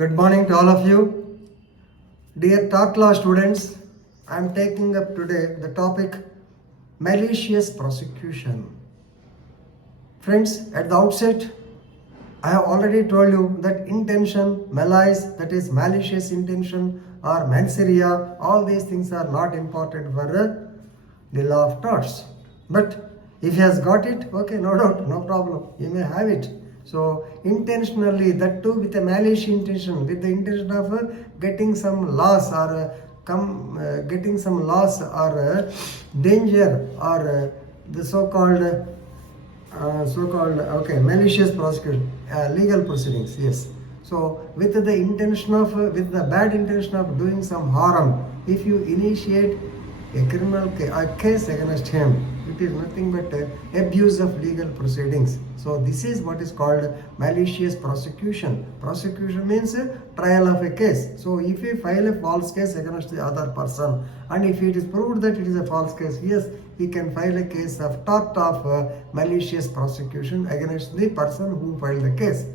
Good morning to all of you. Dear Tort Law students, I am taking up today the topic malicious prosecution. Friends, at the outset, I have already told you that intention, malice, that is malicious intention or manseria, all these things are not important for the law of torts. But if he has got it, okay, no doubt, no problem, he may have it. So intentionally, that too with a malicious intention, with the intention of getting some loss or getting some loss or danger or the so-called malicious prosecution, legal proceedings. Yes. So with the intention of with the bad intention of doing some harm, if you initiate a criminal case against him, it is nothing but abuse of legal proceedings. So this is what is called malicious prosecution. Prosecution means trial of a case. So if you file a false case against the other person, and if it is proved that it is a false case, yes, he can file a case of tort of malicious prosecution against the person who filed the case.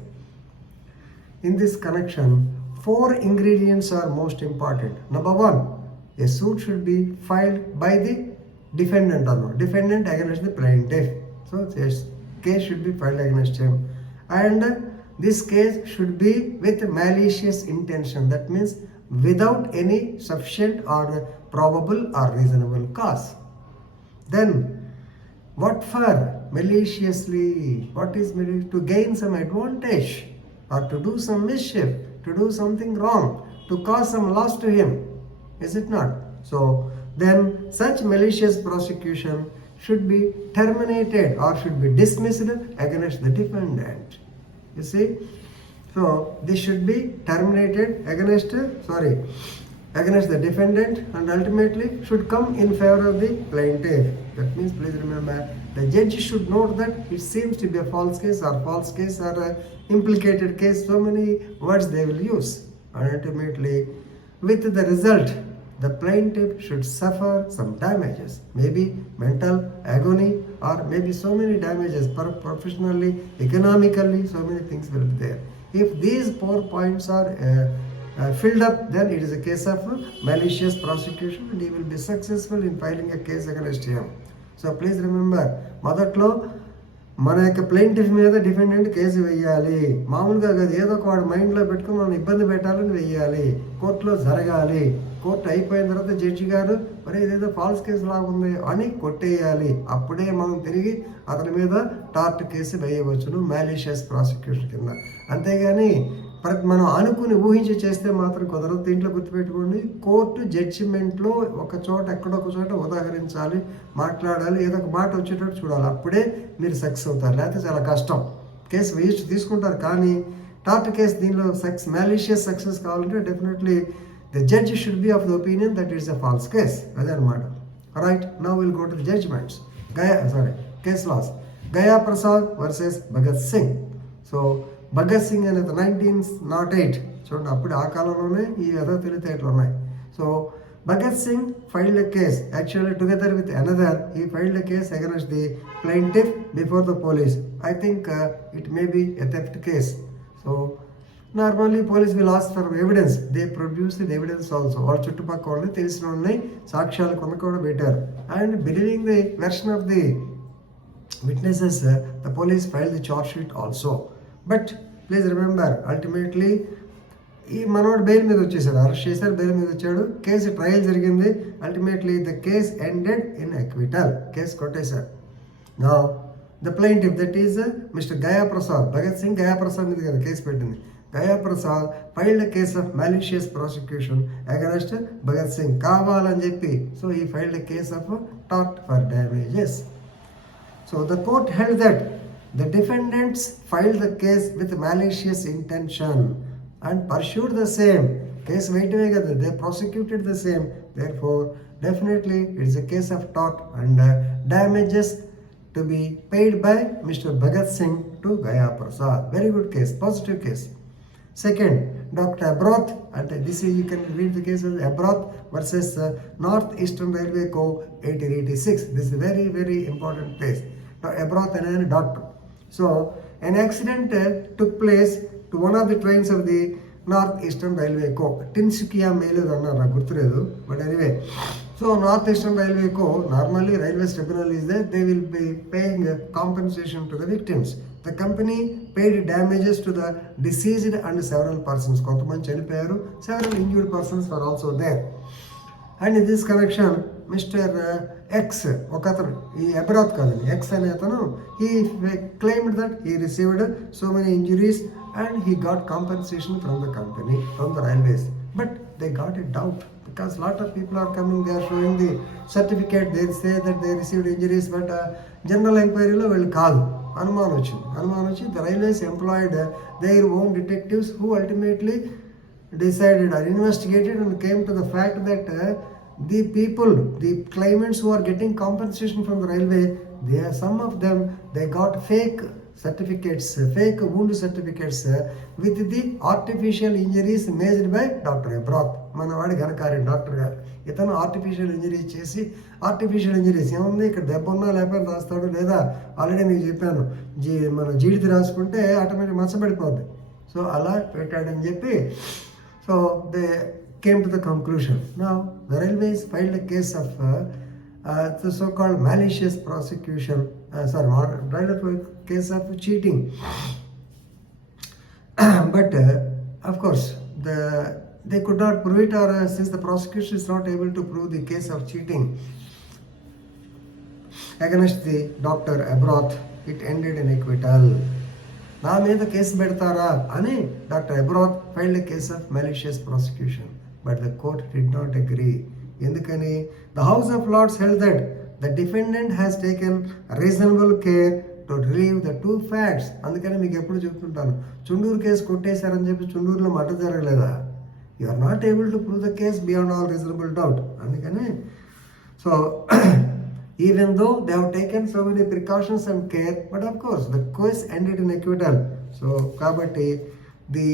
In this connection, 4 ingredients are most important. Number 1, a suit should be filed by the defendant or not. Defendant against the plaintiff. So this case should be filed against him. And this case should be with malicious intention. That means without any sufficient or probable or reasonable cause. Then, what for? Maliciously. What is malicious? To gain some advantage or to do some mischief, to do something wrong, to cause some loss to him. Is it not? So, then such malicious prosecution should be terminated or should be dismissed against the defendant. You see? So, this should be terminated against the defendant and ultimately should come in favor of the plaintiff. That means, please remember, the judge should note that it seems to be a false case or a implicated case. So many words they will use. And ultimately, with the result, the plaintiff should suffer some damages, maybe mental agony or maybe so many damages professionally, economically, so many things will be there. If these 4 points are filled up, then it is a case of malicious prosecution and he will be successful in filing a case against him. So please remember, మొదట్లో మన యొక్క ప్లెయింటిఫ్ మీద defendant case వేయాలి. మామూలుగా కాదు, ఏదో ఒక వాడు మైండ్లో పెట్టుకుని మనం ఇబ్బంది పెట్టాలని వేయాలి. కోర్టులో జరగాలి. కోర్టు అయిపోయిన తర్వాత జడ్జి గారు మరి ఇదేదో ఫాల్స్ కేసు లాగా ఉంది అని కొట్టేయాలి. అప్పుడే మనం తిరిగి అతని మీద టార్ట్ కేసు వేయవచ్చును మ్యాలిషియస్ ప్రాసిక్యూషన్ కింద. అంతేగాని మనం అనుకుని ఊహించి చేస్తే మాత్రం కుదరదు. దీంట్లో గుర్తుపెట్టుకోండి, కోర్టు జడ్జిమెంట్లో ఒక చోట ఎక్కడొక చోట ఉదాహరించాలి, మాట్లాడాలి, ఏదో ఒక మాట వచ్చేటట్టు చూడాలి. అప్పుడే మీరు సక్సెస్ అవుతారు. లేకపోతే చాలా కష్టం. కేసు వేస్ట్ తీసుకుంటారు కానీ టార్ట్ కేసు దీనిలో మ్యాలిషియస్ సక్సెస్ కావాలంటే definitely the judge should be of the opinion that is a false case. అదే అనమాట. Right, now will go to the judgments. Case laws. Gaya Prasad versus Bhagat Singh. So Bhagat Singh అనేది 1908 చూడండి, అప్పుడు ఆ కాలంలోనే ఈ ఏదో తెలివితేటలు ఉన్నాయి. సో Bhagat Singh filed a case, actually together with another, he filed a case against the plaintiff before the police. I think it may be a theft case. So normally police will ask for evidence. They produced the evidence also. వాళ్ళ చుట్టుపక్కల వాళ్ళు తెలిసిన వాళ్ళని సాక్ష్యాలు కొన్న కూడా పెట్టారు. And believing the version of the witnesses, the police filed the charge sheet also. But please remember, ultimately ఈ మనోడు బెయిల్ మీద వచ్చేసాడు, అరెస్ట్ చేశారు, బెయిల్ మీద వచ్చాడు, కేసు ట్రయల్ జరిగింది. Ultimately the case ended in acquittal. Case కొట్టేశాడు. Now the plaintiff, that is mister Gaya Prasad. Bhagat Singh Gaya Prasad మీద కదా కేసు పెట్టింది. Gaya Prasad filed a case of malicious prosecution against Bhagat Singh కావాలని చెప్పి. So he filed a case of tort for damages. So the court held that the defendants filed the case with malicious intention and pursued the same. Case waiting, they prosecuted the same. Therefore, definitely it is a case of tort and damages to be paid by Mr. Bhagat Singh to Gaya Prasad. Very good case, positive case. Second, Dr. Abroth, and this is, you can read the case as Abroth versus North Eastern Railway Co. 1886. This is a very, very important case. Abroth and a doctor. So, an accident took place to one of the trains of the North Eastern Railway co, Tinsukia mail అన్నారు, నాకు గుర్తులేదు, but anyway. So North Eastern Railway co, normally railways tribunal is they, they will be paying compensation to the victims. The company paid damages to the deceased and several persons. కొంతమంది చనిపోయారు, several injured persons are also there. And in this connection mister X, ఒక అతను, ఈ అబ్రాత్ కాదండి, X అనే అతను, he claimed that he received so many injuries and he got compensation from the company, from the railways. But they got a doubt because lot of people are coming, they are showing the certificate, they say that they received injuries, but general inquiry lo vellu kaadu, అనుమానం వచ్చి the railways employed their own detectives who ultimately decided or investigated and came to the fact that the people, the claimants who are getting compensation from the railway, they are, some of them, they got fake certificates, fake wound certificates with the artificial injuries made by Dr. Abrath. మనవాడి ఘనకార్యం డాక్టర్ గారు, ఇతను artificial injuries చేసి, artificial injuries ఏముంది, ఇక్కడ దెబ్బ ఉన్నా లేకపోతే రాస్తాడు, లేదా ఆల్రెడీ మీకు చెప్పాను మన జీడిది రాసుకుంటే ఆటోమేటిక్ మచ్చబడిపోద్ది, సో అలా పెట్టాడని చెప్పి. So they came to the conclusion. Now the railways filed a case of the so-called malicious prosecution, case of cheating. But of course they could not prove it, or since the prosecution is not able to prove the case of cheating against the Dr. Abrath, it ended in acquittal. నా మీద case పెడతారా అని doctor అబ్రాత్ filed case of malicious prosecution, but the court did not agree. ఎందుకని? The House of Lords held that the defendant has taken reasonable care to relieve the two facts. అందుకని మీకు ఎప్పుడు చెప్తుంటాను, చుండూరు కేసు కొట్టేశారని చెప్పి చుండూరులో మర్డర్ జరగలేదా? You are not able to prove the case beyond all reasonable doubt. అందుకని so even though they have taken so many precautions and care, but of course the case ended in acquittal. So kabatti the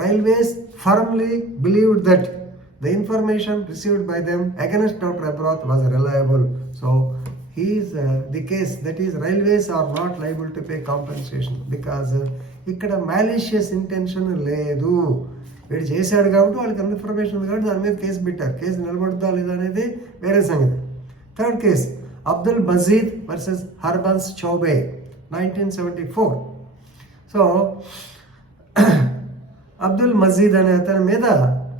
railways firmly believed that the information received by them against Dr. Abrath was reliable. So he is the case, that is railways are not liable to pay compensation because ikkada malicious intention లేదు. వీడు చేశాడు కాబట్టి వాళ్ళకి ఇన్ఫర్మేషన్ ఉంది కాబట్టి దాని మీద కేసు పెట్టారు. కేసు నిలబడుతుందా లేదా అనేది వేరే సంగతి. థర్డ్ కేస్, అబ్దుల్ మజీద్ వర్సెస్ హర్బన్స్ చౌబే, 1974. సో అబ్దుల్ మజీద్ అనే అతని మీద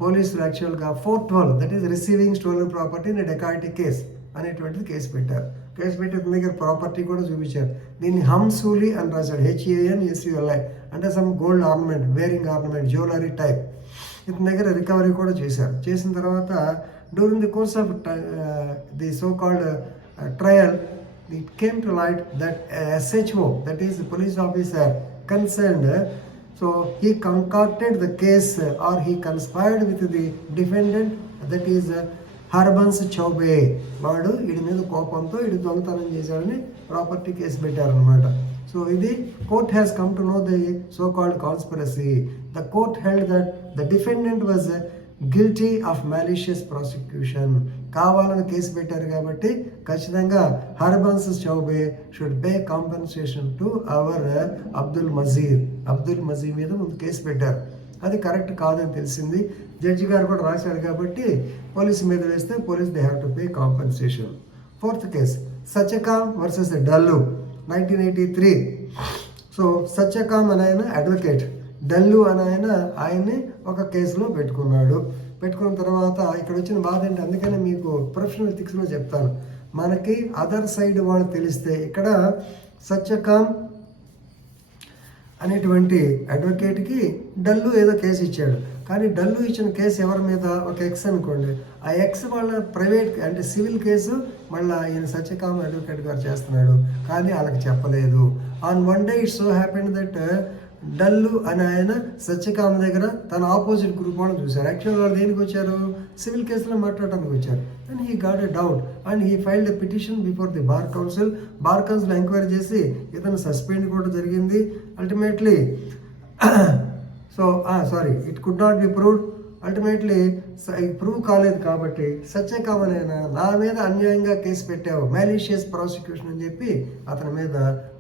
పోలీసులు యాక్చువల్గా 412, that is receiving stolen property in dacoity case అనేటువంటిది కేసు పెట్టారు. కేసు పెట్టి ఇతని దగ్గర ప్రాపర్టీ కూడా చూపించారు. దీన్ని హంసూలి అని రాశాడు, HANSULI, అంటే some gold ornament, wearing ornament, jewellery type. ఇతని దగ్గర రికవరీ కూడా చేశారు. చేసిన తర్వాత during the course of the so called trial, it came to light that SHO, that is the police officer concerned, so he concocted the case or he conspired with the defendant, that is Harbans Choubey. వాడు వీడి మీద కోపంతో వీడి దొంగతనం చేశాడని property case పెట్టారనమాట. So ఇది court has come to know the so called conspiracy. The court held that the defendant was guilty of malicious prosecution. కావాలని కేసు పెట్టారు కాబట్టి ఖచ్చితంగా Harbans Choubey should pay compensation to our Abdul Majeed మీద ముందు కేసు పెట్టారు. అది కరెక్ట్ కాదని తెలిసింది. జడ్జి గారు కూడా రాశారు కాబట్టి పోలీసు మీద వేస్తే police they have to pay compensation. Fourth case, Satyakam versus Dallu, 1983. So Satyakam అని ఆయన అడ్వకేట్, డల్లు అని ఆయన్ని ఒక కేసులో పెట్టుకున్నాడు. పెట్టుకున్న తర్వాత ఇక్కడ వచ్చిన బాధ ఏంటి, అందుకని మీకు ప్రొఫెషనల్ ఎథిక్స్లో చెప్తాను. మనకి అదర్ సైడ్ వాళ్ళు తెలిస్తే, ఇక్కడ సత్యకామ్ అనేటువంటి అడ్వకేట్కి డల్లు ఏదో కేసు ఇచ్చాడు. కానీ డల్లు ఇచ్చిన కేసు ఎవరి మీద, ఒక ఎక్స్ అనుకోండి, ఆ ఎక్స్ వాళ్ళ ప్రైవేట్ అంటే సివిల్ కేసు మళ్ళీ ఈయన సత్యకామ్ అడ్వకేట్ గారు చేస్తున్నాడు, కానీ వాళ్ళకి చెప్పలేదు. On one day it's so happened that dull అని ఆయన సత్యకామ్ దగ్గర తన ఆపోజిట్ గ్రూప్ వాళ్ళని చూశారు. యాక్చువల్గా వాళ్ళు దేనికి వచ్చారు, సివిల్ కేసులో మాట్లాడడానికి వచ్చారు. And he got a doubt and he filed a petition before the bar council. Bar council enquiry చేసి ఇతను సస్పెండ్ కూడా జరిగింది. Ultimately it could not be proved. Ultimately prove కాలేదు కాబట్టి సత్యకామ్ అనే నా మీద అన్యాయంగా కేసు పెట్టావు, malicious prosecution అని చెప్పి అతని మీద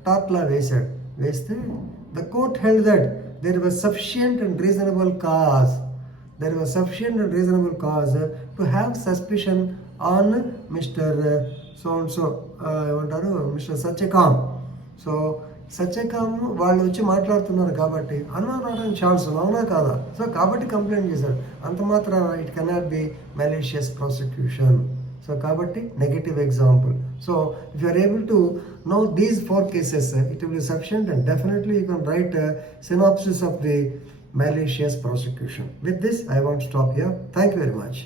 టార్ట్లా వేశాడు. వేస్తే the court held that there was sufficient and reasonable cause. There was sufficient and reasonable cause to have suspicion on Mr. So-and-so, Mr. Satyakam. So, సత్యకామ్ వాళ్ళు వచ్చి మాట్లాడుతున్నారు కాబట్టి అనుమానం ఛాన్స్ అవునా కాదా? సో కాబట్టి కంప్లైంట్ చేశారు. అంత మాత్రం it cannot be malicious prosecution. So కాబట్టి negative example. So if you are able to know these 4 cases, it will be sufficient and definitely you can write a synopsis of the malicious prosecution. With this, I want to stop here. Thank you very much.